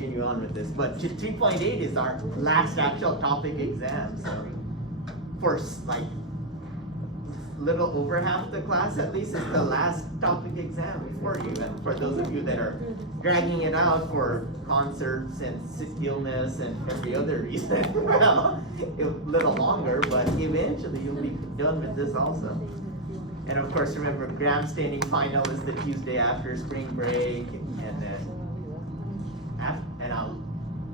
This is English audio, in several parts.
continue on with this. But 3.8 is our last actual topic exam. So for like little over half the class at least is the last topic exam for you. And for those of you that are dragging it out for concerts and illness and every other reason, well, a little longer, but eventually you'll be done with this also. And of course, remember, gram staining final is the Tuesday after spring break, and then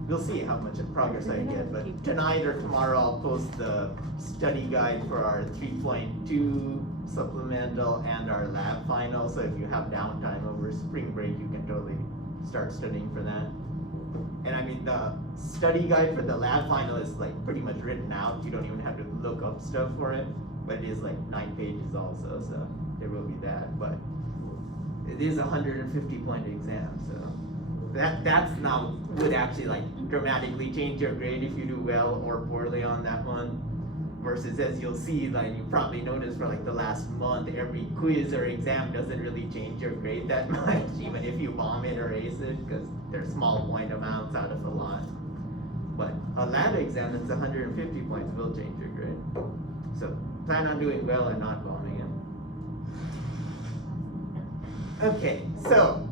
we'll see how much progress I get. But tonight or tomorrow, I'll post the study guide for our 3.2 supplemental and our lab final. So if you have downtime over spring break, you can totally start studying for that. And I mean, the study guide for the lab final is like pretty much written out. You don't even have to look up stuff for it. But it is like 9 pages also, so there will be that. But it is a 150-point exam, so that's now would actually like dramatically change your grade if you do well or poorly on that one. Versus, as you'll see, like you probably noticed for like the last month, every quiz or exam doesn't really change your grade that much, even if you bomb it or ace it, because they're small point amounts out of a lot. But a lab exam that's 150 points will change your grade. So plan on doing well and not bombing it. Okay, so,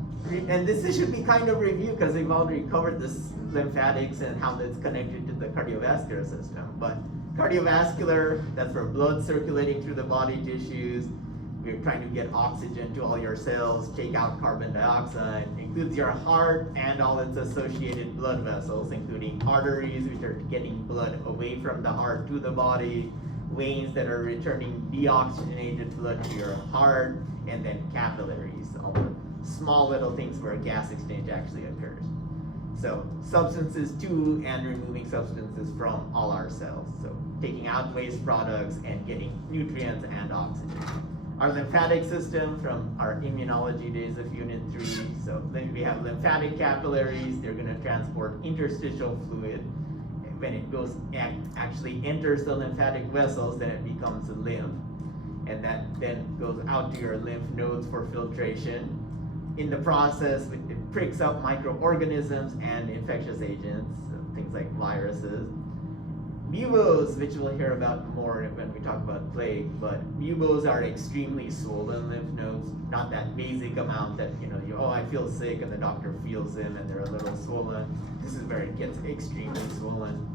and this should be kind of review because we've already covered this lymphatics and how that's connected to the cardiovascular system. But cardiovascular, that's for blood circulating through the body tissues. We're trying to get oxygen to all your cells, take out carbon dioxide. Includes your heart and all its associated blood vessels, including arteries, which are getting blood away from the heart to the body, veins that are returning deoxygenated blood to your heart, and then capillaries, all the small little things where a gas exchange actually occurs. So substances to and removing substances from all our cells. So taking out waste products and getting nutrients and oxygen. Our lymphatic system from our immunology days of Unit 3. So then we have lymphatic capillaries. They're going to transport interstitial fluid. When it goes actually enters the lymphatic vessels, then it becomes lymph, and that then goes out to your lymph nodes for filtration. In the process, it pricks up microorganisms and infectious agents, so things like viruses. Buboes, which we'll hear about more when we talk about plague, but buboes are extremely swollen lymph nodes, not that basic amount that, oh, I feel sick, and the doctor feels them and they're a little swollen. This is where it gets extremely swollen.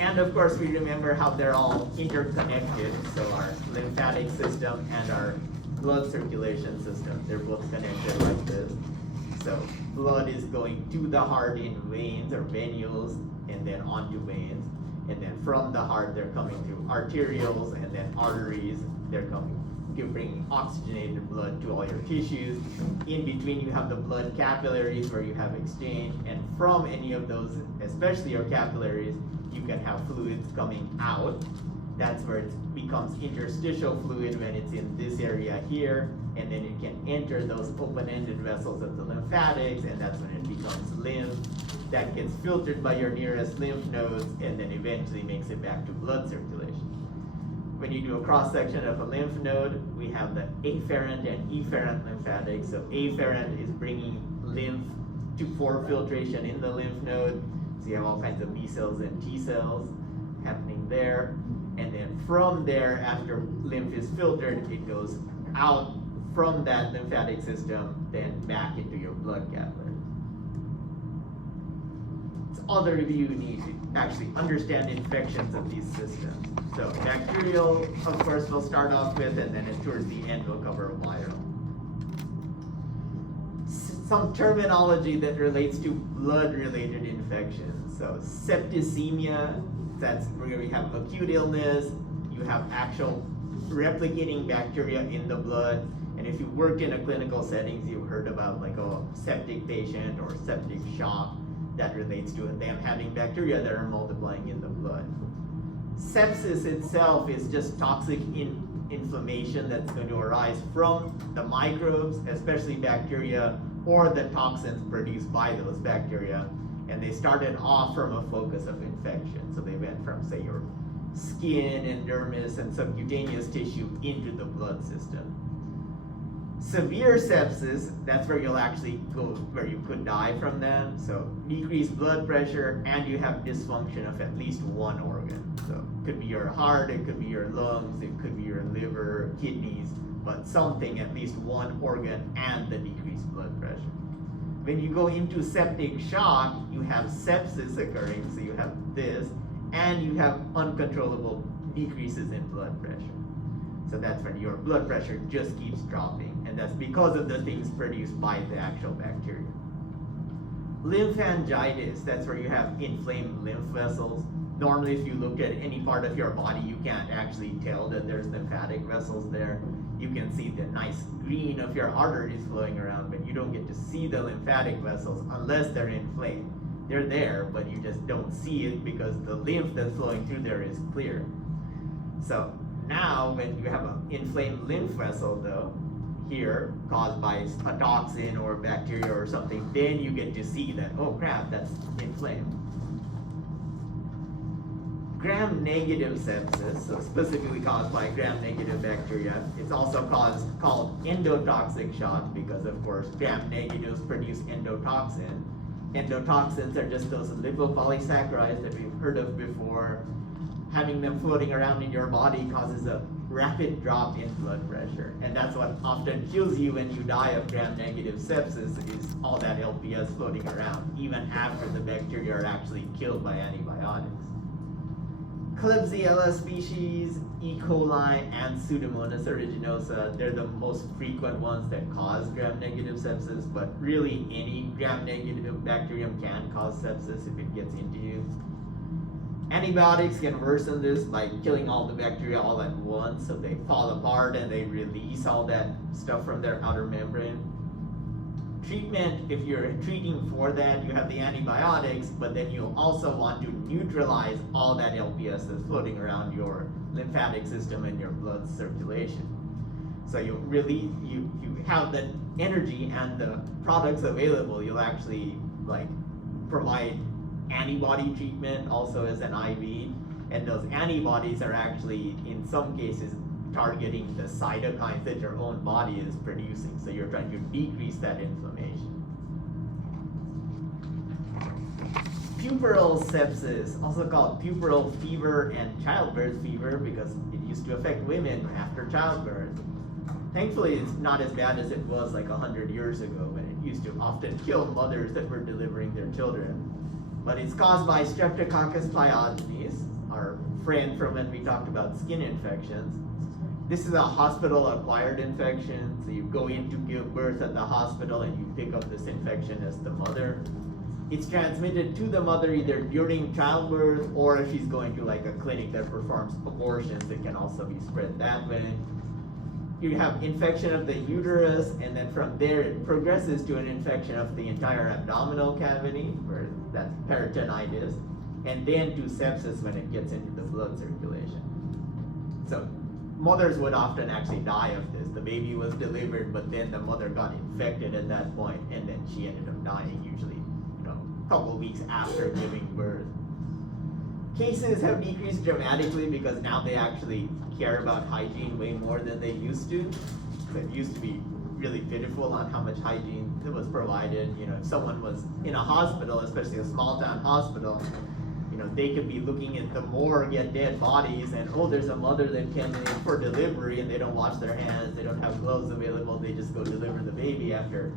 And of course, we remember how they're all interconnected. So our lymphatic system and our blood circulation system, they're both connected like this. So blood is going to the heart in veins or venules, and then onto veins. And then from the heart, they're coming through arterioles, and then arteries. They're bringing oxygenated blood to all your tissues. In between, you have the blood capillaries where you have exchange. And from any of those, especially your capillaries, you can have fluids coming out. That's where it becomes interstitial fluid when it's in this area here, and then it can enter those open-ended vessels of the lymphatics, and that's when it becomes lymph. That gets filtered by your nearest lymph nodes, and then eventually makes it back to blood circulation. When you do a cross-section of a lymph node, we have the afferent and efferent lymphatics. So afferent is bringing lymph for filtration in the lymph node. So you have all kinds of B cells and T cells happening there. And then from there, after lymph is filtered, it goes out from that lymphatic system, then back into your blood capillaries. It's all the review you need to actually understand infections of these systems. So bacterial, of course, we'll start off with, and then towards the end we'll cover viral. Some terminology that relates to blood-related infections. So septicemia, that's where we have acute illness, you have actual replicating bacteria in the blood, and if you worked in a clinical settings, you've heard about like a septic patient or septic shock that relates to them having bacteria that are multiplying in the blood. Sepsis itself is just toxic inflammation that's going to arise from the microbes, especially bacteria, or the toxins produced by those bacteria. And they started off from a focus of infection. So they went from, say, your skin and dermis and subcutaneous tissue into the blood system. Severe sepsis, that's where you'll actually go, where you could die from them. So decreased blood pressure, and you have dysfunction of at least one organ. So it could be your heart, it could be your lungs, it could be your liver, kidneys, but something, at least one organ, and the decreased blood pressure. When you go into septic shock, you have sepsis occurring, so you have this, and you have uncontrollable decreases in blood pressure. So that's when your blood pressure just keeps dropping, and that's because of the things produced by the actual bacteria. Lymphangitis, that's where you have inflamed lymph vessels. Normally, if you look at any part of your body, you can't actually tell that there's lymphatic vessels there. You can see the nice green of your arteries flowing around, but you don't get to see the lymphatic vessels unless they're inflamed. They're there, but you just don't see it because the lymph that's flowing through there is clear. So now, when you have an inflamed lymph vessel, though, here, caused by a toxin or bacteria or something, then you get to see that, oh crap, that's inflamed. Gram-negative sepsis, so specifically caused by gram-negative bacteria. It's also called endotoxic shock because, of course, gram-negatives produce endotoxin. Endotoxins are just those lipopolysaccharides that we've heard of before. Having them floating around in your body causes a rapid drop in blood pressure. And that's what often kills you when you die of gram-negative sepsis, is all that LPS floating around, even after the bacteria are actually killed by antibiotics. Klebsiella species, E. coli, and Pseudomonas aeruginosa, they're the most frequent ones that cause gram-negative sepsis, but really any gram-negative bacterium can cause sepsis if it gets into you. Antibiotics can worsen this by killing all the bacteria all at once, so they fall apart and they release all that stuff from their outer membrane. Treatment, if you're treating for that, you have the antibiotics, but then you also want to neutralize all that LPS that's floating around your lymphatic system and your blood circulation. So you have the energy and the products available. You'll actually provide antibody treatment also as an IV, and those antibodies are actually in some cases targeting the cytokines that your own body is producing, so you're trying to decrease that inflammation. Puerperal sepsis, also called puerperal fever and childbirth fever because it used to affect women after childbirth. Thankfully, it's not as bad as it was like 100 years ago when it used to often kill mothers that were delivering their children. But it's caused by Streptococcus pyogenes, our friend from when we talked about skin infections. This is a hospital-acquired infection, so you go in to give birth at the hospital and you pick up this infection as the mother. It's transmitted to the mother either during childbirth, or if she's going to like a clinic that performs abortions, it can also be spread that way. You have infection of the uterus, and then from there it progresses to an infection of the entire abdominal cavity, where that's peritonitis, and then to sepsis when it gets into the blood circulation. So mothers would often actually die of this. The baby was delivered, but then the mother got infected at that point, and then she ended up dying, usually, a couple weeks after giving birth. Cases have decreased dramatically because now they actually care about hygiene way more than they used to. It used to be really pitiful on how much hygiene was provided. If someone was in a hospital, especially a small town hospital, they could be looking at the morgue at dead bodies and, oh, there's a mother that came in for delivery and they don't wash their hands, they don't have gloves available, they just go deliver the baby after,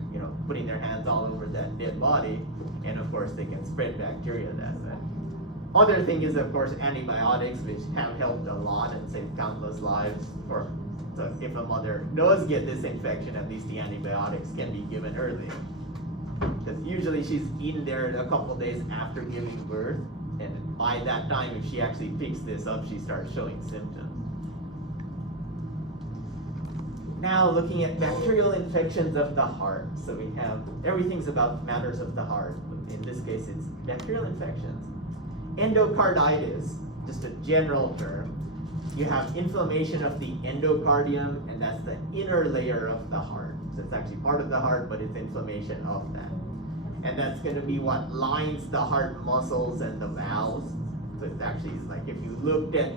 putting their hands all over that dead body. And of course they can spread bacteria that way. Other thing is, of course, antibiotics, which have helped a lot and saved countless lives. So if a mother does get this infection, at least the antibiotics can be given early. Because usually she's in there a couple days after giving birth, and by that time, if she actually picks this up, she starts showing symptoms. Now looking at bacterial infections of the heart. So we have, everything's about matters of the heart. In this case, it's bacterial infections. Endocarditis, just a general term. You have inflammation of the endocardium, and that's the inner layer of the heart. So it's actually part of the heart, but it's inflammation of that. And that's going to be what lines the heart muscles and the valves. So it's actually like if you looked at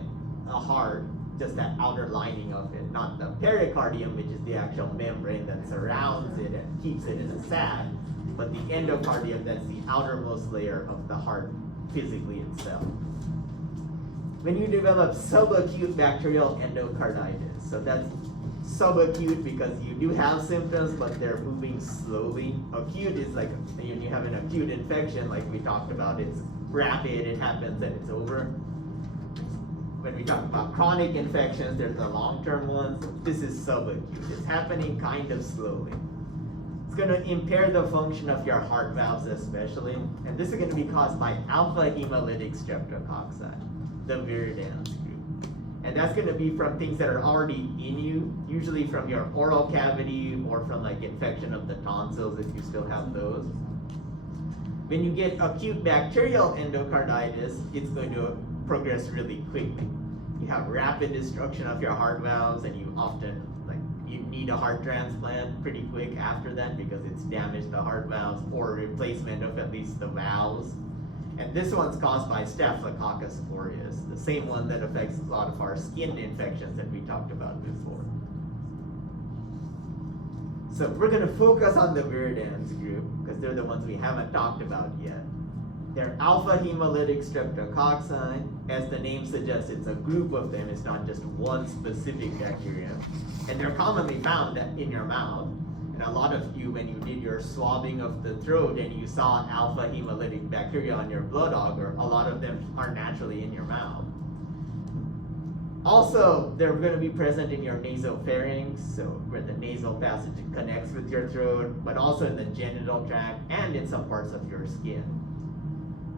a heart just that outer lining of it, not the pericardium, which is the actual membrane that surrounds it and keeps it in a sac, but the endocardium, that's the outermost layer of the heart physically itself. When you develop subacute bacterial endocarditis, so that's subacute because you do have symptoms, but they're moving slowly. Acute is like when you have an acute infection, like we talked about, it's rapid, it happens and it's over. When we talk about chronic infections, there's the long-term ones. This is subacute. It's happening kind of slowly. It's going to impair the function of your heart valves especially, and this is going to be caused by alpha hemolytic streptococci, the viridans group. And that's going to be from things that are already in you, usually from your oral cavity or from like infection of the tonsils if you still have those. When you get acute bacterial endocarditis, it's going to progress really quickly. You have rapid destruction of your heart valves, and you often you need a heart transplant pretty quick after that because it's damaged the heart valves, or replacement of at least the valves. And this one's caused by Staphylococcus aureus, the same one that affects a lot of our skin infections that we talked about before. So we're going to focus on the viridans group because they're the ones we haven't talked about yet. They're alpha hemolytic streptococci. As the name suggests, it's a group of them. It's not just one specific bacterium. And they're commonly found in your mouth. And a lot of you, when you did your swabbing of the throat and you saw alpha hemolytic bacteria on your blood agar, a lot of them are naturally in your mouth. Also, they're going to be present in your nasopharynx, so where the nasal passage connects with your throat, but also in the genital tract and in some parts of your skin.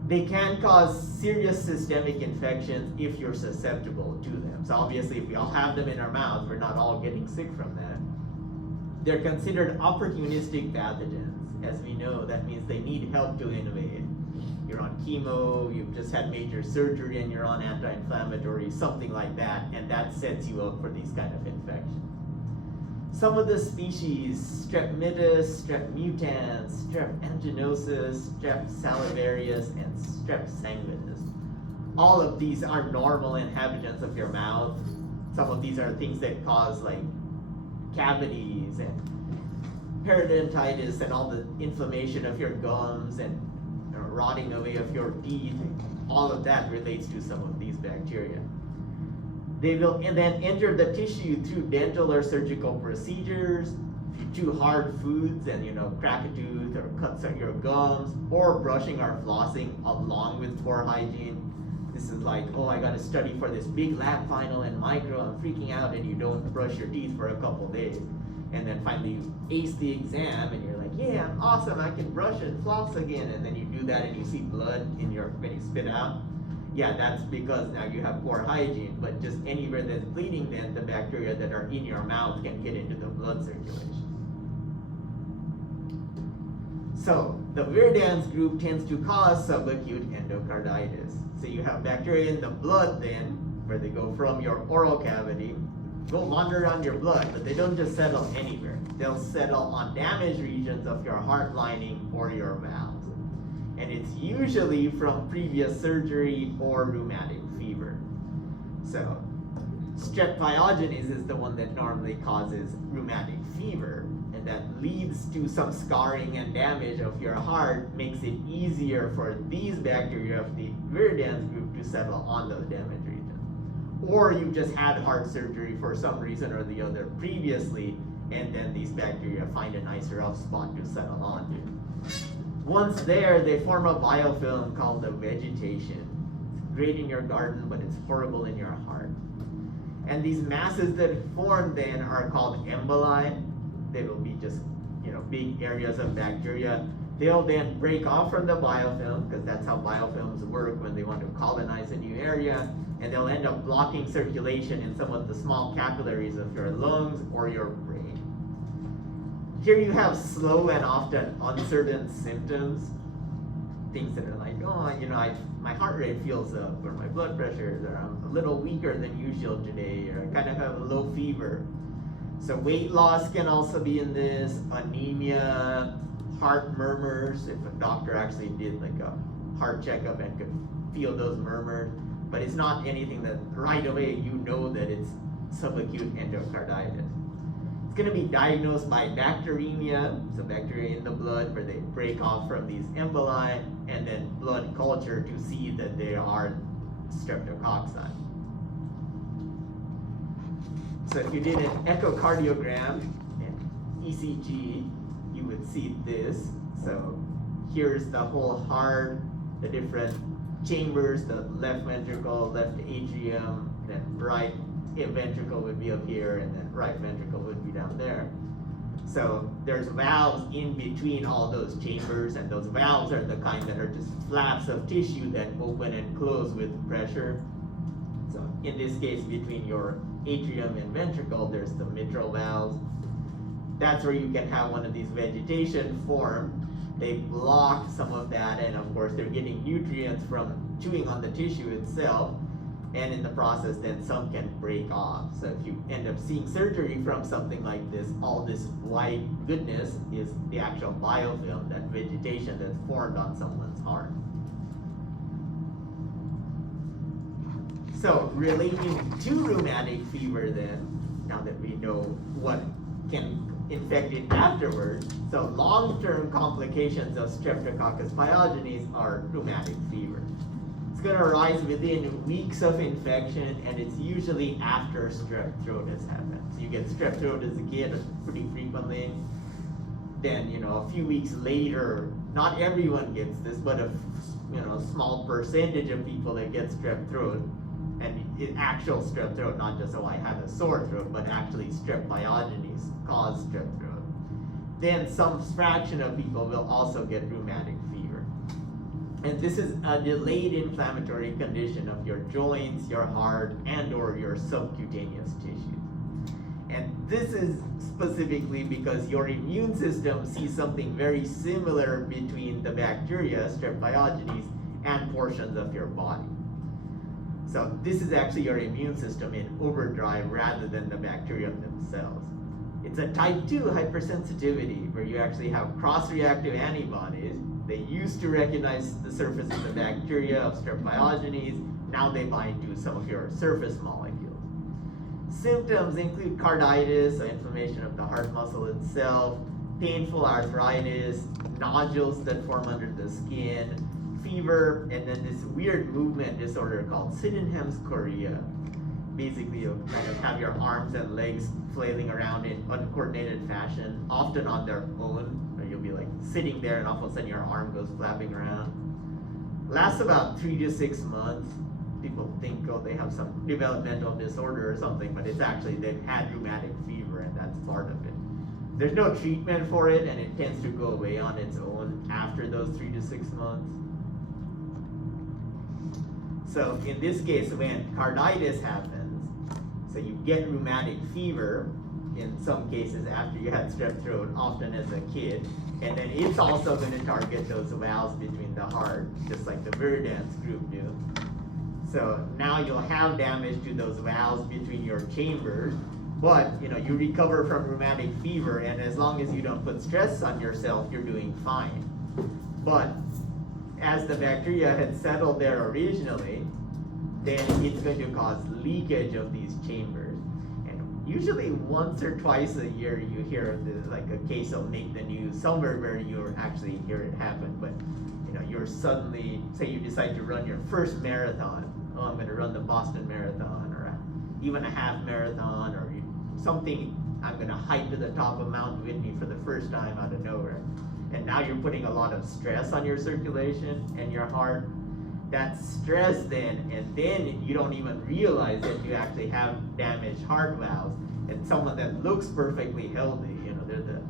They can cause serious systemic infections if you're susceptible to them. So obviously, if we all have them in our mouth, we're not all getting sick from that. They're considered opportunistic pathogens. As we know, that means they need help to invade. You're on chemo, you've just had major surgery, and you're on anti-inflammatory, something like that, and that sets you up for these kind of infections. Some of the species, Strep mitis, Strep mutans, Strep anginosus, Strep salivarius, and Strep sanguinis. All of these are normal inhabitants of your mouth. Some of these are things that cause like cavities and periodontitis and all the inflammation of your gums and rotting away of your teeth. All of that relates to some of these bacteria. They will then enter the tissue through dental or surgical procedures. If you chew hard foods and crack a tooth or cut your gums, or brushing or flossing along with poor hygiene. This is like, oh, I got to study for this big lab final in micro, I'm freaking out, and you don't brush your teeth for a couple days. And then finally you ace the exam and you're like, yeah, I'm awesome, I can brush and floss again. And then you do that and you see blood when you spit out. Yeah, that's because now you have poor hygiene, but just anywhere that's bleeding, then the bacteria that are in your mouth can get into the blood circulation. So the viridans group tends to cause subacute endocarditis. So you have bacteria in the blood then, where they go from your oral cavity, go wander around your blood, but they don't just settle anywhere. They'll settle on damaged regions of your heart lining or your valves. And it's usually from previous surgery or rheumatic fever. So Strep pyogenes is the one that normally causes rheumatic fever, and that leads to some scarring and damage of your heart, makes it easier for these bacteria of the viridans group to settle on those damaged regions. Or you just had heart surgery for some reason or the other previously, and then these bacteria find a nice rough spot to settle onto. Once there, they form a biofilm called the vegetation. It's great in your garden, but it's horrible in your heart. And these masses that form then are called emboli. They will be just, big areas of bacteria. They'll then break off from the biofilm, because that's how biofilms work when they want to colonize a new area, and they'll end up blocking circulation in some of the small capillaries of your lungs or your brain. Here you have slow and often uncertain symptoms. Things that are like, my heart rate feels up, or my blood pressure, or I'm a little weaker than usual today, or I kind of have a low fever. So weight loss can also be in this, anemia, heart murmurs, if a doctor actually did like a heart checkup and could feel those murmurs. but it's not anything that right away you know that it's subacute endocarditis. It's going to be diagnosed by bacteremia, so bacteria in the blood where they break off from these emboli, and then blood culture to see that they are streptococci. So if you did an echocardiogram and ECG, you would see this. So here's the whole heart, the different chambers, the left ventricle, left atrium, then right ventricle would be up here, and then right ventricle would be down there. So there's valves in between all those chambers, and those valves are the kind that are just flaps of tissue that open and close with pressure. So in this case, between your atrium and ventricle, there's the mitral valves. That's where you can have one of these vegetation form. They block some of that, and of course they're getting nutrients from chewing on the tissue itself, and in the process then some can break off. So if you end up seeing surgery from something like this, all this white goodness is the actual biofilm, that vegetation that's formed on someone's heart. So relating to rheumatic fever then, now that we know what can infect it afterwards, so long-term complications of Streptococcus pyogenes are rheumatic fever. It's going to arise within weeks of infection, and it's usually after strep throat has happened. So you get strep throat as a kid pretty frequently. Then, a few weeks later, not everyone gets this, but a small percentage of people that get strep throat, and actual strep throat, not just, I have a sore throat, but actually strep pyogenes cause strep throat. Then some fraction of people will also get rheumatic fever. And this is a delayed inflammatory condition of your joints, your heart, and or your subcutaneous tissue. And this is specifically because your immune system sees something very similar between the bacteria, strep pyogenes, and portions of your body. So this is actually your immune system in overdrive rather than the bacteria themselves. It's a type 2 hypersensitivity where you actually have cross-reactive antibodies. They used to recognize the surface of the bacteria of strep pyogenes. Now they bind to some of your surface molecules. Symptoms include carditis, so inflammation of the heart muscle itself, painful arthritis, nodules that form under the skin, fever, and then this weird movement disorder called Sydenham's chorea. Basically, you'll kind of have your arms and legs flailing around in uncoordinated fashion, often on their own, or you'll be like sitting there and all of a sudden your arm goes flapping around. Lasts about 3 to 6 months. People think, they have some developmental disorder or something, but it's actually they've had rheumatic fever, and that's part of it. There's no treatment for it, and it tends to go away on its own after those 3 to 6 months. So in this case, when carditis happens, so you get rheumatic fever, in some cases after you had strep throat, often as a kid, and then it's also going to target those valves between the heart, just like the Viridans group do. So now you'll have damage to those valves between your chambers, but you recover from rheumatic fever, and as long as you don't put stress on yourself, you're doing fine. But as the bacteria had settled there originally, then it's going to cause leakage of these chambers. And usually once or twice a year you hear of like a case will make the news somewhere where you actually hear it happen. But you're suddenly, say you decide to run your first marathon. I'm going to run the Boston Marathon, or even a half marathon, or something. I'm going to hike to the top of Mount Whitney for the first time out of nowhere. And now you're putting a lot of stress on your circulation and your heart. That stress then, and then you don't even realize that you actually have damaged heart valves. And someone that looks perfectly healthy, they're the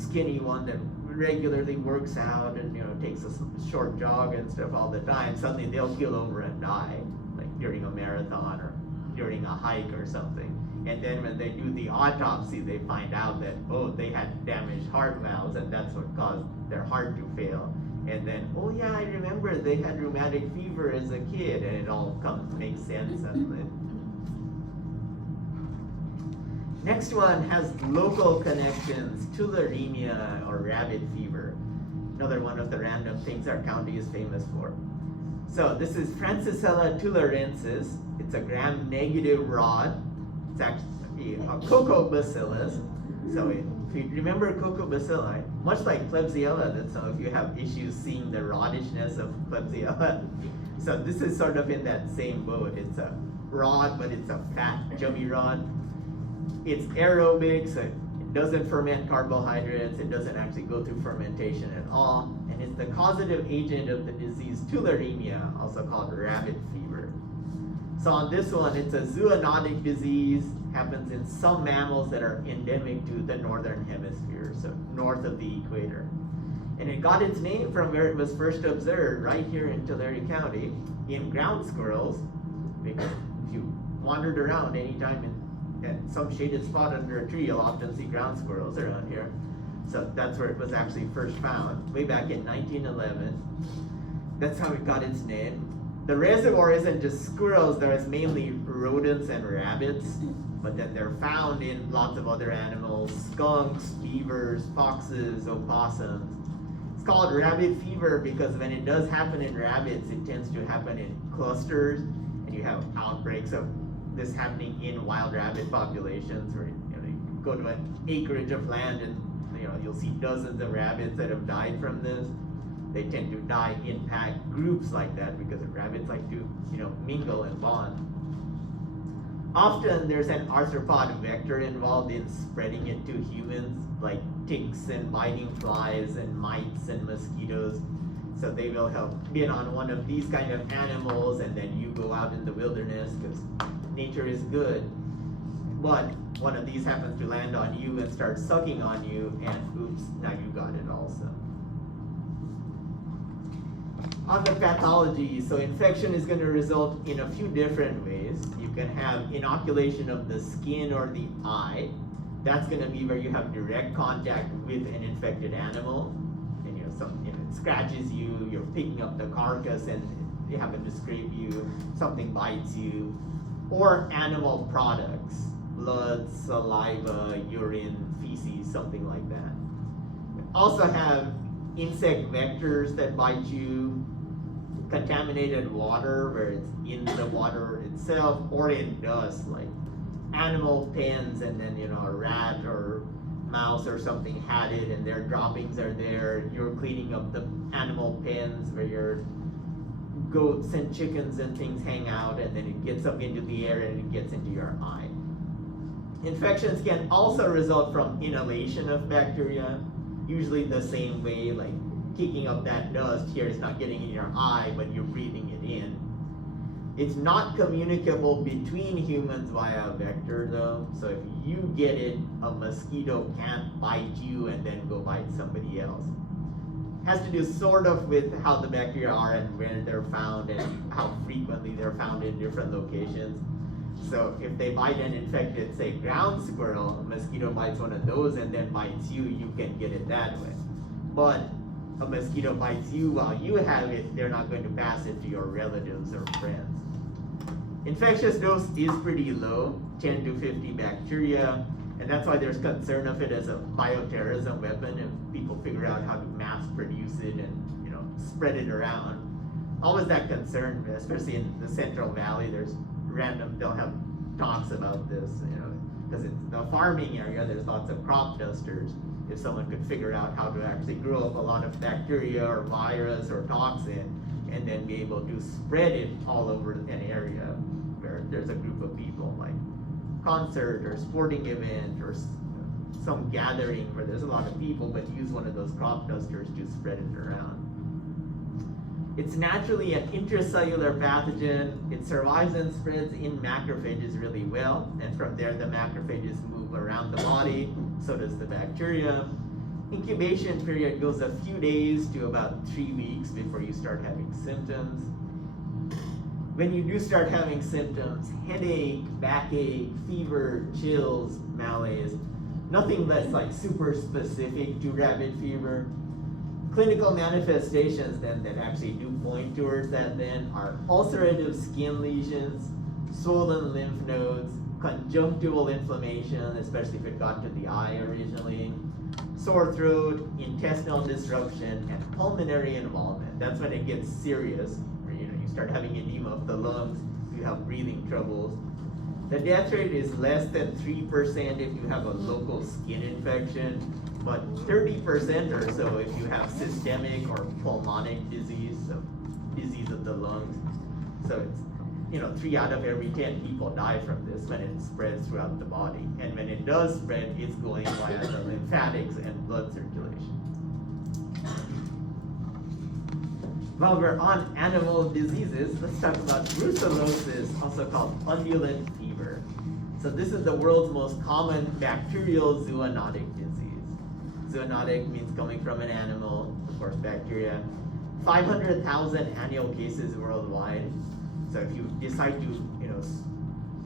skinny one that regularly works out and takes a short jog and stuff all the time, suddenly they'll keel over and die, like during a marathon or during a hike or something. And then when they do the autopsy, they find out that, they had damaged heart valves, and that's what caused their heart to fail. And then, I remember they had rheumatic fever as a kid, and it all makes sense suddenly. Next one has local connections, tularemia or rabbit fever. Another one of the random things our county is famous for. So this is Francisella tularensis. It's a gram-negative rod. It's actually a cocobacillus. So if you remember cocobacilli, much like Klebsiella, that some of you have issues seeing the roddishness of Klebsiella. So this is sort of in that same boat. It's a rod, but it's a fat, chubby rod. It's aerobic, so it doesn't ferment carbohydrates. It doesn't actually go through fermentation at all. And it's the causative agent of the disease tularemia, also called rabbit fever. So on this one, it's a zoonotic disease, happens in some mammals that are endemic to the northern hemisphere, so north of the equator. And it got its name from where it was first observed, right here in Tulare County, in ground squirrels, because if you wandered around anytime at some shaded spot under a tree, you'll often see ground squirrels around here. So that's where it was actually first found, way back in 1911. That's how it got its name. The reservoir isn't just squirrels, there's mainly rodents and rabbits, but then they're found in lots of other animals, skunks, beavers, foxes, opossums. It's called rabbit fever because when it does happen in rabbits, it tends to happen in clusters, and you have outbreaks of this happening in wild rabbit populations, where you go to an acreage of land and you'll see dozens of rabbits that have died from this. They tend to die in pack groups like that because rabbits like to, mingle and bond. Often there's an arthropod vector involved in spreading it to humans, like ticks and biting flies and mites and mosquitoes. So they will have been on one of these kind of animals, and then you go out in the wilderness because nature is good. But one of these happens to land on you and start sucking on you, and oops, now you got it also. On the pathology, so infection is going to result in a few different ways. You can have inoculation of the skin or the eye. That's going to be where you have direct contact with an infected animal, and it scratches you, you're picking up the carcass and they happen to scrape you, something bites you, or animal products, blood, saliva, urine, feces, something like that. We also have insect vectors that bite you, contaminated water where it's in the water itself, or in dust, like animal pens, and then a rat or mouse or something had it and their droppings are there. You're cleaning up the animal pens where your goats and chickens and things hang out, and then it gets up into the air and it gets into your eye. Infections can also result from inhalation of bacteria, usually the same way, like kicking up that dust here is not getting in your eye, but you're breathing it in. It's not communicable between humans via a vector though, so if you get it, a mosquito can't bite you and then go bite somebody else. It has to do sort of with how the bacteria are and where they're found and how frequently they're found in different locations. So if they bite an infected, say, ground squirrel, a mosquito bites one of those and then bites you, you can get it that way. But a mosquito bites you while you have it, they're not going to pass it to your relatives or friends. Infectious dose is pretty low, 10 to 50 bacteria, and that's why there's concern of it as a bioterrorism weapon if people figure out how to mass produce it and spread it around. Always that concern, especially in the Central Valley, they'll have talks about this, because it's the farming area, there's lots of crop dusters. If someone could figure out how to actually grow up a lot of bacteria or virus or toxin and then be able to spread it all over an area where there's a group of people, like concert or sporting event or some gathering where there's a lot of people, but use one of those crop dusters to spread it around. It's naturally an intracellular pathogen. It survives and spreads in macrophages really well, and from there the macrophages move around the body, so does the bacteria. Incubation period goes a few days to about 3 weeks before you start having symptoms. When you do start having symptoms, headache, backache, fever, chills, malaise, nothing that's like super specific to rabbit fever. Clinical manifestations then that actually do point towards that then are ulcerative skin lesions, swollen lymph nodes, conjunctival inflammation, especially if it got to the eye originally, sore throat, intestinal disruption, and pulmonary involvement. That's when it gets serious, where you you start having edema of the lungs, you have breathing troubles. The death rate is less than 3% if you have a local skin infection, but 30% or so if you have systemic or pulmonic disease, so disease of the lungs. So it's, 3 out of every 10 people die from this when it spreads throughout the body. And when it does spread, it's going via the lymphatics and blood circulation. While we're on animal diseases, let's talk about brucellosis, also called undulant fever. So this is the world's most common bacterial zoonotic disease. Zoonotic means coming from an animal, of course bacteria. 500,000 annual cases worldwide. So if you decide to,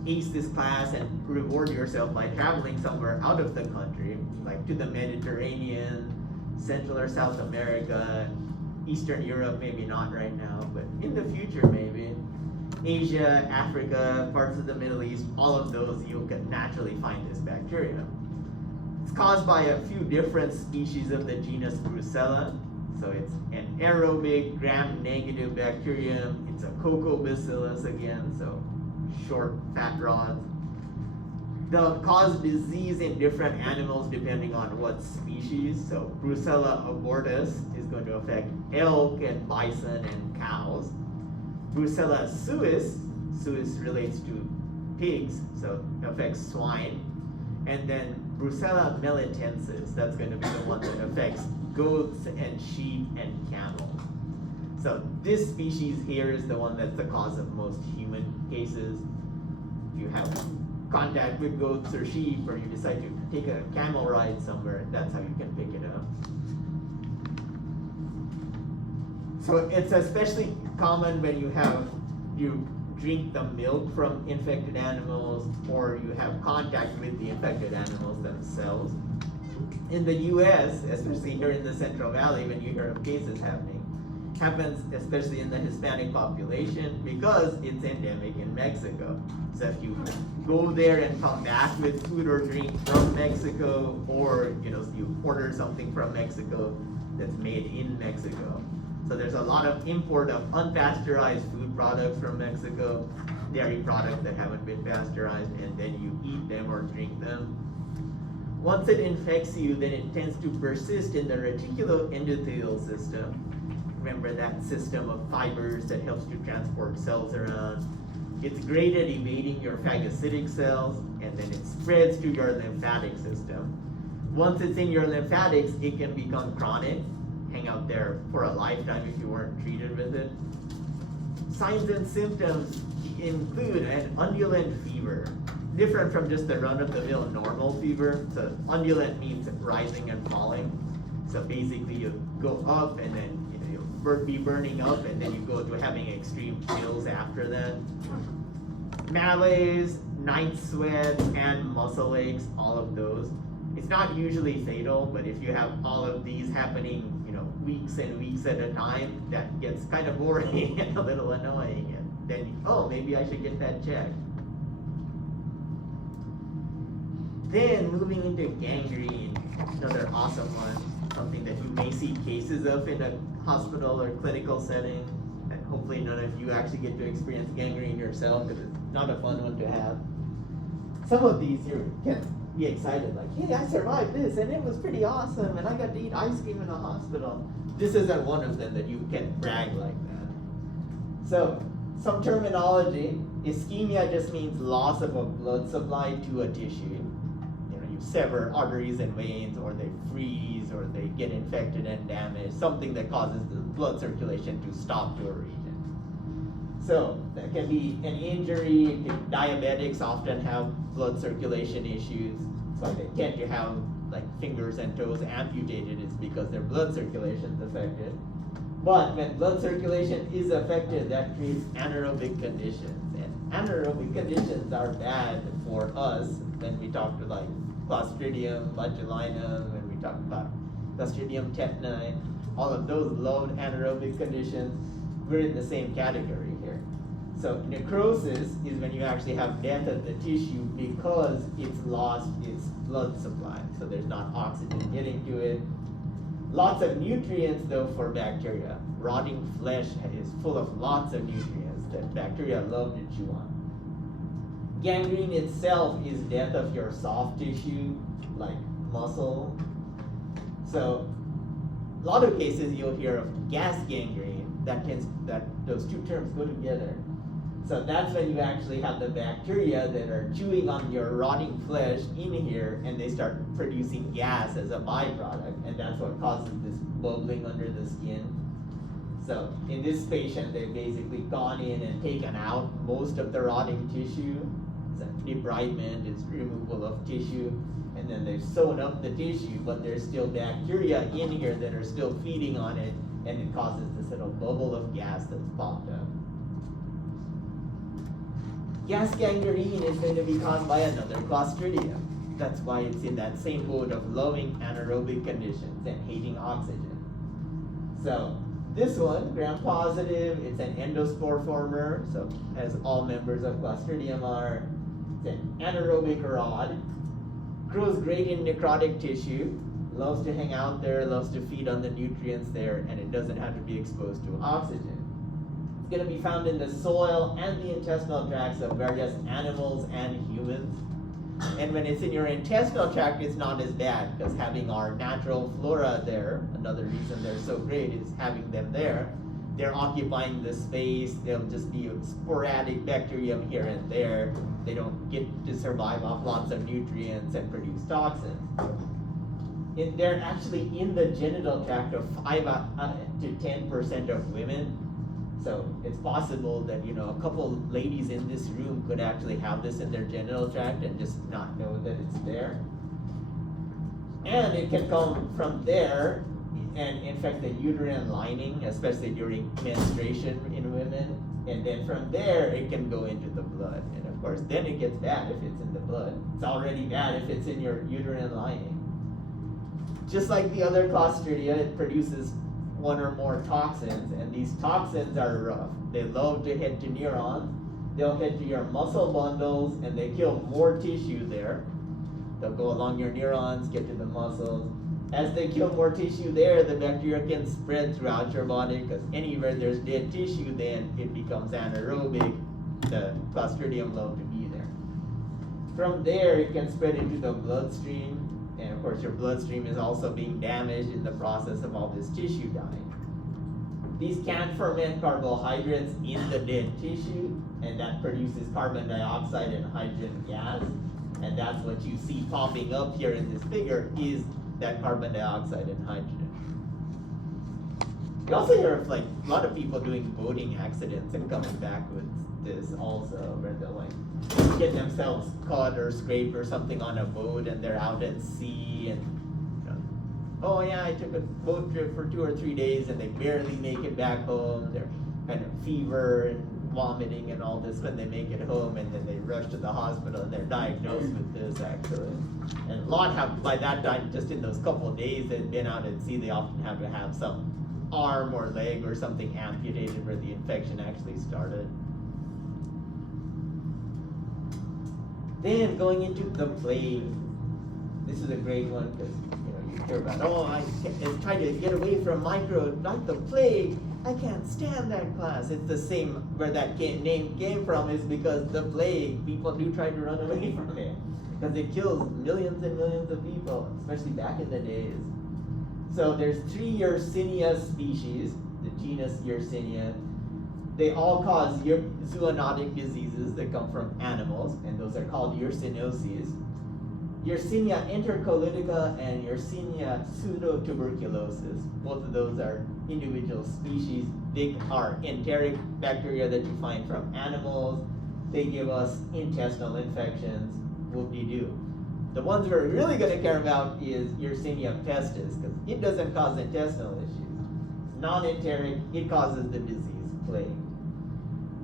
ace this class and reward yourself by traveling somewhere out of the country, like to the Mediterranean, Central or South America, Eastern Europe, maybe not right now, but in the future maybe. Asia, Africa, parts of the Middle East, all of those you can naturally find this bacteria. It's caused by a few different species of the genus Brucella. So it's an aerobic gram-negative bacterium. It's a cocobacillus again, so short fat rods. They'll cause disease in different animals depending on what species. So Brucella abortus is going to affect elk and bison and cows. Brucella suis relates to pigs, so it affects swine. And then Brucella melitensis, that's going to be the one that affects goats and sheep and camels. So this species here is the one that's the cause of most human cases. If you have contact with goats or sheep, or you decide to take a camel ride somewhere, that's how you can pick it up. So it's especially common when you drink the milk from infected animals, or you have contact with the infected animals themselves. In the US, especially here in the Central Valley, when you hear of cases happens especially in the Hispanic population because it's endemic in Mexico. So if you go there and come back with food or drink from Mexico, or you order something from Mexico that's made in Mexico. So there's a lot of import of unpasteurized food products from Mexico, dairy products that haven't been pasteurized, and then you eat them or drink them. Once it infects you, then it tends to persist in the reticuloendothelial system. Remember that system of fibers that helps to transport cells around. It's great at evading your phagocytic cells, and then it spreads to your lymphatic system. Once it's in your lymphatics, it can become chronic, hang out there for a lifetime if you weren't treated with it. Signs and symptoms include an undulant fever, different from just the run-of-the-mill normal fever. So undulant means rising and falling. So basically you go up and then you'll be burning up, and then you go to having extreme chills after that. Malaise, night sweats, and muscle aches, all of those. It's not usually fatal, but if you have all of these happening, weeks and weeks at a time, that gets kind of boring and a little annoying. And then, maybe I should get that checked. Then moving into gangrene, another awesome one, something that you may see cases of in a hospital or clinical setting, and hopefully none of you actually get to experience gangrene yourself, because it's not a fun one to have. Some of these you can be excited, like, hey, I survived this and it was pretty awesome and I got to eat ice cream in the hospital. This isn't one of them that you can brag like that. So some terminology, ischemia just means loss of a blood supply to a tissue. You sever arteries and veins, or they freeze, or they get infected and damaged, something that causes the blood circulation to stop to a region. So that can be an injury. Diabetics often have blood circulation issues. So they tend to have like fingers and toes amputated. It's because their blood circulation is affected. But when blood circulation is affected, that creates anaerobic conditions. And anaerobic conditions are bad for us when we talk to like Clostridium botulinum, when we talk about Clostridium tetani, all of those low anaerobic conditions, we're in the same category here. So necrosis is when you actually have death of the tissue because it's lost its blood supply. So there's not oxygen getting to it. Lots of nutrients though for bacteria. Rotting flesh is full of lots of nutrients that bacteria love to chew on. Gangrene itself is death of your soft tissue, like muscle. So a lot of cases you'll hear of gas gangrene, that those two terms go together. So that's when you actually have the bacteria that are chewing on your rotting flesh in here, and they start producing gas as a byproduct, and that's what causes this bubbling under the skin. So in this patient, they've basically gone in and taken out most of the rotting tissue. It's a debridement, it's removal of tissue, and then they've sewn up the tissue, but there's still bacteria in here that are still feeding on it, and it causes this little bubble of gas that's popped up. Gas gangrene is going to be caused by another Clostridium. That's why it's in that same mode of loving anaerobic conditions and hating oxygen. So this one, gram-positive, it's an endospore former, so as all members of Clostridium are. It's an anaerobic rod, grows great in necrotic tissue, loves to hang out there, loves to feed on the nutrients there, and it doesn't have to be exposed to oxygen. It's going to be found in the soil and the intestinal tracts of various animals and humans. And when it's in your intestinal tract, it's not as bad, because having our natural flora there, another reason they're so great is having them there. They're occupying the space, they'll just be sporadic bacterium here and there. They don't get to survive off lots of nutrients and produce toxins. They're actually in the genital tract of 5 to 10% of women. So it's possible that, a couple ladies in this room could actually have this in their genital tract and just not know that it's there. And it can come from there and infect the uterine lining, especially during menstruation in women. And then from there, it can go into the blood. And of course, then it gets bad if it's in the blood. It's already bad if it's in your uterine lining. Just like the other Clostridia, it produces one or more toxins, and these toxins are rough. They love to head to neurons. They'll head to your muscle bundles, and they kill more tissue there. They'll go along your neurons, get to the muscles. As they kill more tissue there, the bacteria can spread throughout your body, because anywhere there's dead tissue, then it becomes anaerobic. The Clostridium love to be there. From there, it can spread into the bloodstream. And of course, your bloodstream is also being damaged in the process of all this tissue dying. These can ferment carbohydrates in the dead tissue, and that produces carbon dioxide and hydrogen gas. And that's what you see popping up here in this figure is that carbon dioxide and hydrogen. You also hear of a lot of people doing boating accidents and coming back with this also, where they'll get themselves caught or scraped or something on a boat, and they're out at sea, and oh yeah, I took a boat trip for 2 or 3 days and they barely make it back home. They're kind of fever and vomiting and all this when they make it home, and then they rush to the hospital and they're diagnosed with this actually. And a lot have, by that time, just in those couple of days they've been out at sea, they often have to have some arm or leg or something amputated where the infection actually started. Then going into the plague, this is a great one because you hear about, I try to get away from microbes, not the plague. I can't stand that class. It's the same where that name came from, is because the plague, people do try to run away from it because it kills millions and millions of people, especially back in the days. So there's 3 Yersinia species, the genus Yersinia. They all cause zoonotic diseases that come from animals, and those are called yersinoses. Yersinia intercolitica and Yersinia pseudotuberculosis. Both of those are individual species. They are enteric bacteria that you find from animals. They give us intestinal infections. Whoop-de-doo. The ones we're really going to care about is Yersinia pestis, because it doesn't cause intestinal issues. Non-enteric, it causes the disease, plague.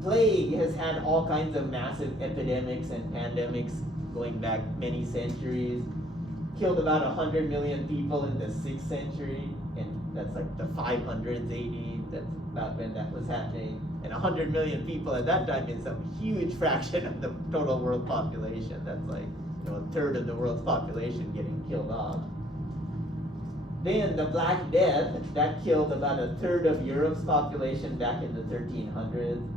Plague has had all kinds of massive epidemics and pandemics going back many centuries. Killed about 100 million people in the 6th century, and that's like the 500s AD, that's about when that was happening. And 100 million people at that time is a huge fraction of the total world population. That's like a third of the world's population getting killed off. Then the Black Death, that killed about a third of Europe's population back in the 1300s.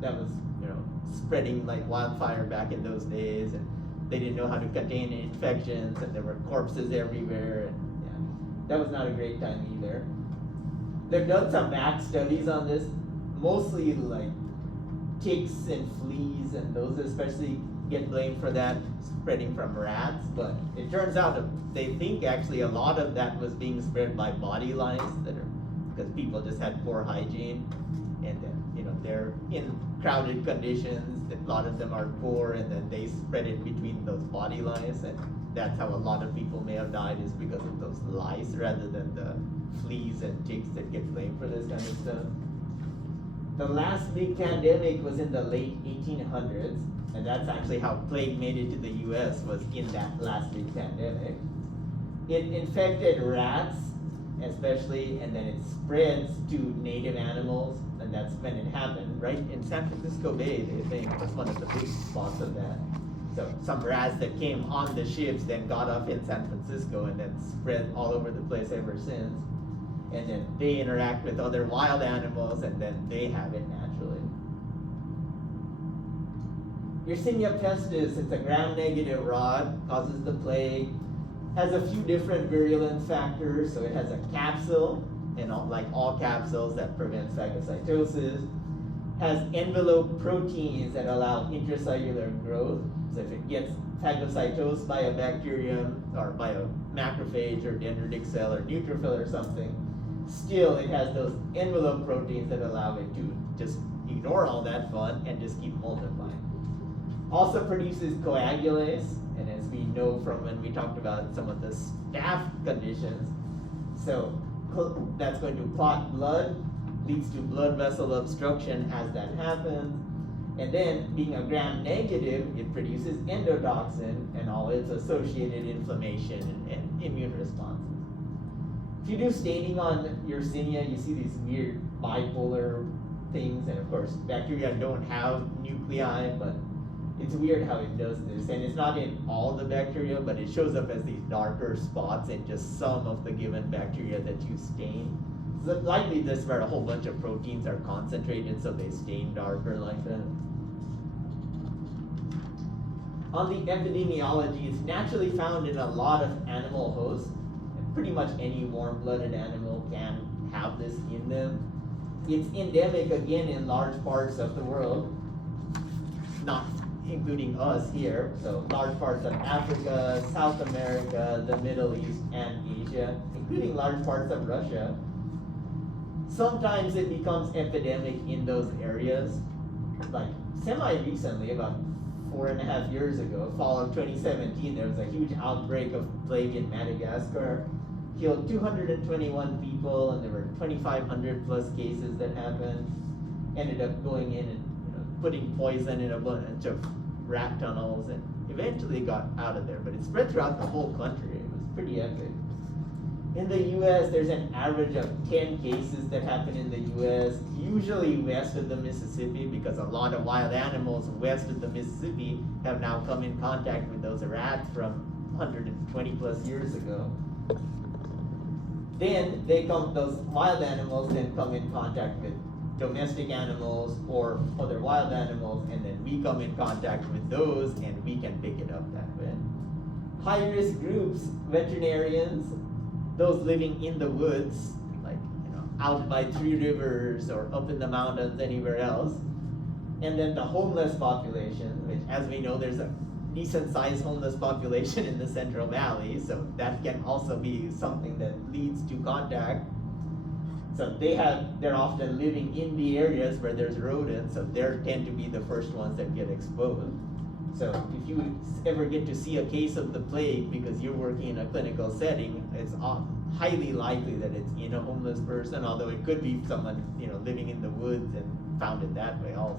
That was, spreading like wildfire back in those days, and they didn't know how to contain infections, and there were corpses everywhere, and that was not a great time either. They've done some back studies on this, mostly like ticks and fleas, and those especially get blamed for that, spreading from rats, but it turns out that they think actually a lot of that was being spread by body lice, because people just had poor hygiene, and then, they're in crowded conditions, a lot of them are poor, and then they spread it between those body lice, and that's how a lot of people may have died, is because of those lice rather than the fleas and ticks that get blamed for this kind of stuff. The last big pandemic was in the late 1800s, and that's actually how plague made it to the US, was in that last big pandemic. It infected rats, especially, and then it spreads to native animals, and that's when it happened, right? In San Francisco Bay, they think was one of the big spots of that. So some rats that came on the ships then got up in San Francisco and then spread all over the place ever since. And then they interact with other wild animals, and then they have it naturally. Yersinia pestis, it's a gram-negative rod, causes the plague, has a few different virulence factors. So it has a capsule, and like all capsules, that prevents phagocytosis. Has envelope proteins that allow intracellular growth. So if it gets phagocytosed by a bacterium or by a macrophage or dendritic cell or neutrophil or something, still it has those envelope proteins that allow it to just ignore all that fun and just keep multiplying. Also produces coagulase, and as we know from when we talked about some of the staph conditions, so that's going to clot blood, leads to blood vessel obstruction as that happens, and then being a gram-negative, it produces endotoxin and all its associated inflammation and immune responses. If you do staining on Yersinia, you see these weird bipolar things, and of course bacteria don't have nuclei, but it's weird how it does this, and it's not in all the bacteria, but it shows up as these darker spots in just some of the given bacteria that you stain. So likely this is where a whole bunch of proteins are concentrated, so they stain darker like that. On the epidemiology, it's naturally found in a lot of animal hosts. Pretty much any warm-blooded animal can have this in them. It's endemic again in large parts of the world, not including us here, so large parts of Africa, South America, the Middle East, and Asia, including large parts of Russia. Sometimes it becomes epidemic in those areas. Like semi-recently, about 4.5 years ago, fall of 2017, there was a huge outbreak of plague in Madagascar. Killed 221 people, and there were 2,500 plus cases that happened. Ended up going in and putting poison in a bunch of rat tunnels, and eventually got out of there. But it spread throughout the whole country. It was pretty epic. In the US, there's an average of 10 cases that happen in the US, usually west of the Mississippi, because a lot of wild animals west of the Mississippi have now come in contact with those rats from 120 plus years ago. Then those wild animals then come in contact with domestic animals or other wild animals, and then we come in contact with those, and we can pick it up that way. High-risk groups, veterinarians, those living in the woods, like out by 3 rivers or up in the mountains, anywhere else, and then the homeless population, which, as we know, there's a decent-sized homeless population in the Central Valley, so that can also be something that leads to contact. So they're often living in the areas where there's rodents, so they tend to be the first ones that get exposed. So if you ever get to see a case of the plague because you're working in a clinical setting, it's highly likely that it's in a homeless person, although it could be someone living in the woods and found it that way also.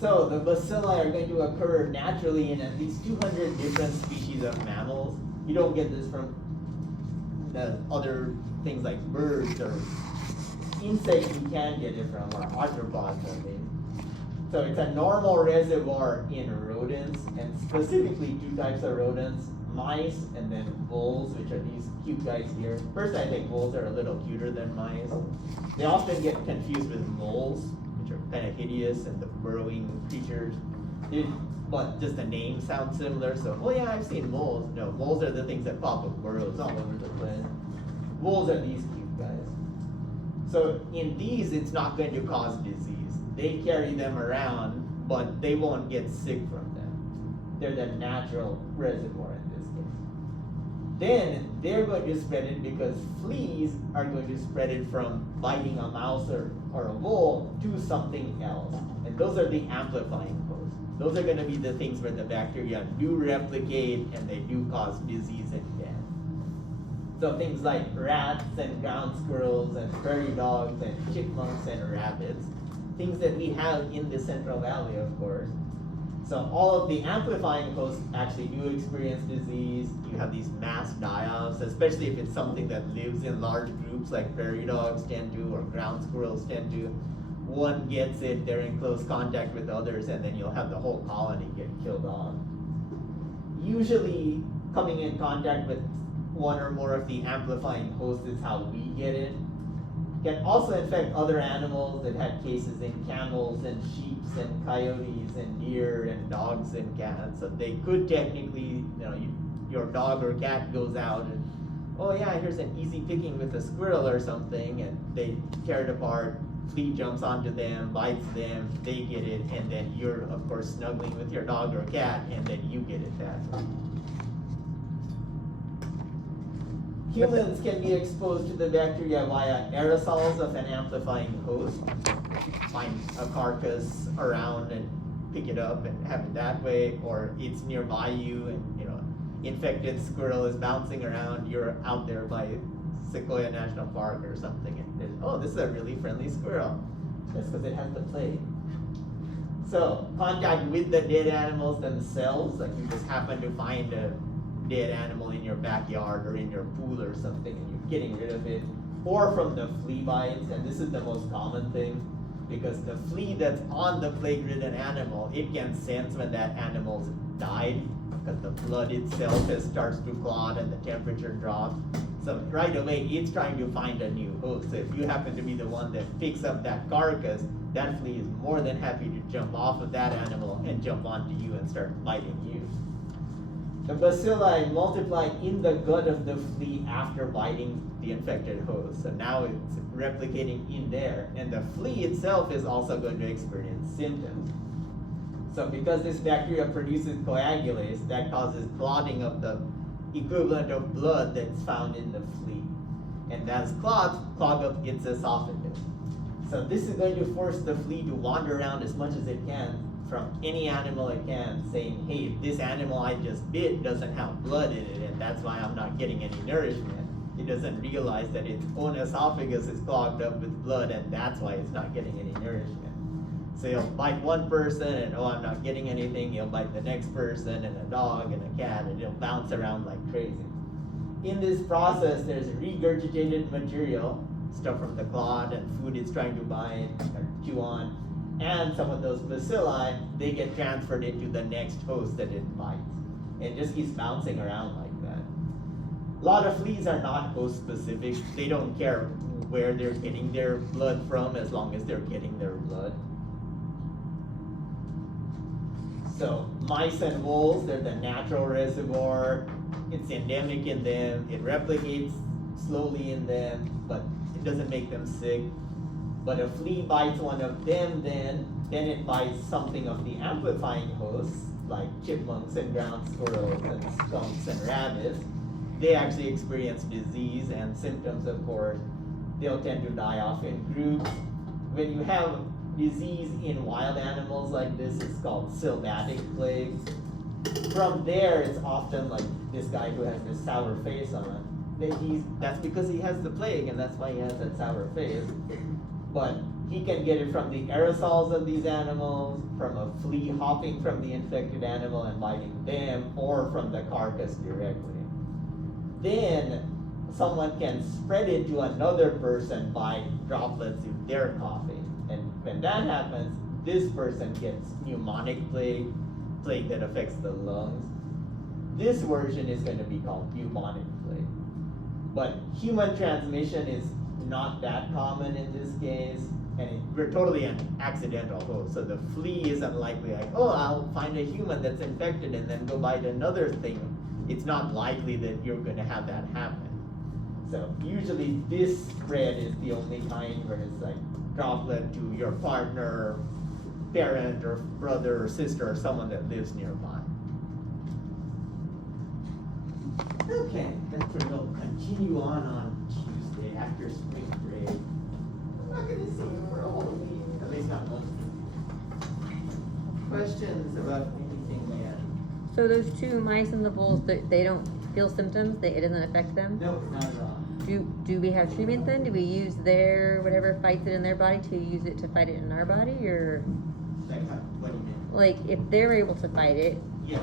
So the bacilli are going to occur naturally in at least 200 different species of mammals. You don't get this from the other things like birds or insects. You can get it from, or arthropods, I mean. So it's a normal reservoir in rodents, and specifically 2 types of rodents, mice, and then voles, which are these cute guys here. First, I think voles are a little cuter than mice. They often get confused with moles, which are kind of hideous and the burrowing creatures. But just the name sounds similar, so, oh yeah, I've seen moles. No, moles are the things that pop up burrows all over the place. Voles are these cute guys. So in these, it's not going to cause disease. They carry them around, but they won't get sick from them. They're the natural reservoir in this case. Then they're going to spread it because fleas are going to spread it from biting a mouse or a vole to something else. And those are the amplifying hosts. Those are going to be the things where the bacteria do replicate and they do cause disease and death. So things like rats and ground squirrels and prairie dogs and chipmunks and rabbits, things that we have in the Central Valley, of course. So all of the amplifying hosts actually do experience disease. You have these mass die-offs, especially if it's something that lives in large groups like prairie dogs tend to or ground squirrels tend to. One gets it, they're in close contact with others, and then you'll have the whole colony get killed off. Usually coming in contact with one or more of the amplifying hosts is how we get it. Can also infect other animals. That had cases in camels and sheep and coyotes and deer and dogs and cats. So they could technically, your dog or cat goes out and, oh yeah, here's an easy picking with a squirrel or something, and they tear it apart, flea jumps onto them, bites them, they get it, and then you're, of course, snuggling with your dog or cat, and then you get it that way. Humans can be exposed to the bacteria via aerosols of an amplifying host. Find a carcass around and pick it up and have it that way, or it's nearby you and infected squirrel is bouncing around, you're out there by Sequoia National Park or something, and there's, oh, this is a really friendly squirrel. That's because it has the plague. So, contact with the dead animals themselves, like you just happen to find a dead animal in your backyard or in your pool or something and you're getting rid of it, or from the flea bites, and this is the most common thing, because the flea that's on the plague-ridden animal, it can sense when that animal's died, because the blood itself starts to clot and the temperature drops. So right away, it's trying to find a new host. So if you happen to be the one that picks up that carcass, that flea is more than happy to jump off of that animal and jump onto you and start biting you. The bacilli multiply in the gut of the flea after biting the infected host. So now it's replicating in there. And the flea itself is also going to experience symptoms. So because this bacteria produces coagulase, that causes clotting of the equivalent of blood that's found in the flea. And those clots clog up its esophagus. So this is going to force the flea to wander around as much as it can from any animal it can, saying, hey, this animal I just bit doesn't have blood in it, and that's why I'm not getting any nourishment. It doesn't realize that its own esophagus is clogged up with blood, and that's why it's not getting any nourishment. So he'll bite one person, and oh, I'm not getting anything. He'll bite the next person, and a dog, and a cat, and it'll bounce around like crazy. In this process, there's regurgitated material, stuff from the clot and food it's trying to bite or chew on, and some of those bacilli, they get transferred into the next host that it bites. It just keeps bouncing around like that. A lot of fleas are not host specific. They don't care where they're getting their blood from as long as they're getting their blood. So mice and voles, they're the natural reservoir. It's endemic in them. It replicates slowly in them, but it doesn't make them sick. But a flea bites one of them, then it bites something of the amplifying hosts, like chipmunks and ground squirrels and skunks and rabbits. They actually experience disease and symptoms, of course. They'll tend to die off in groups. When you have disease in wild animals like this, it's called sylvatic plague. From there, it's often like this guy who has this sour face on it. That's because he has the plague, and that's why he has that sour face. But he can get it from the aerosols of these animals, from a flea hopping from the infected animal and biting them, or from the carcass directly. Then someone can spread it to another person by droplets if they're coughing. And when that happens, this person gets pneumonic plague that affects the lungs. this version is going to be called bubonic plague. But human transmission is not that common in this case, and we're totally an accidental host. So the flea is unlikely, like, oh, I'll find a human that's infected and then go bite another thing. It's not likely that you're going to have that happen. So usually this spread is the only kind where it's like droplet to your partner, parent, or brother or sister, or someone that lives nearby. Okay, that's where we'll continue on Tuesday after spring break. I'm not going to see you for a whole week, at least not most of you. Questions about anything yet? So those two mice in the bowls, they don't feel symptoms? It doesn't affect them? No, not at all. Do we have treatment then? Do we use their, whatever fights it in their body to use it to fight it in our body, or? Like, what do you mean? Like, if they're able to fight it, Yes.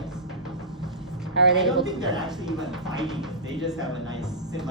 how are they I able don't to? think they're actually even fighting it. They just have a nice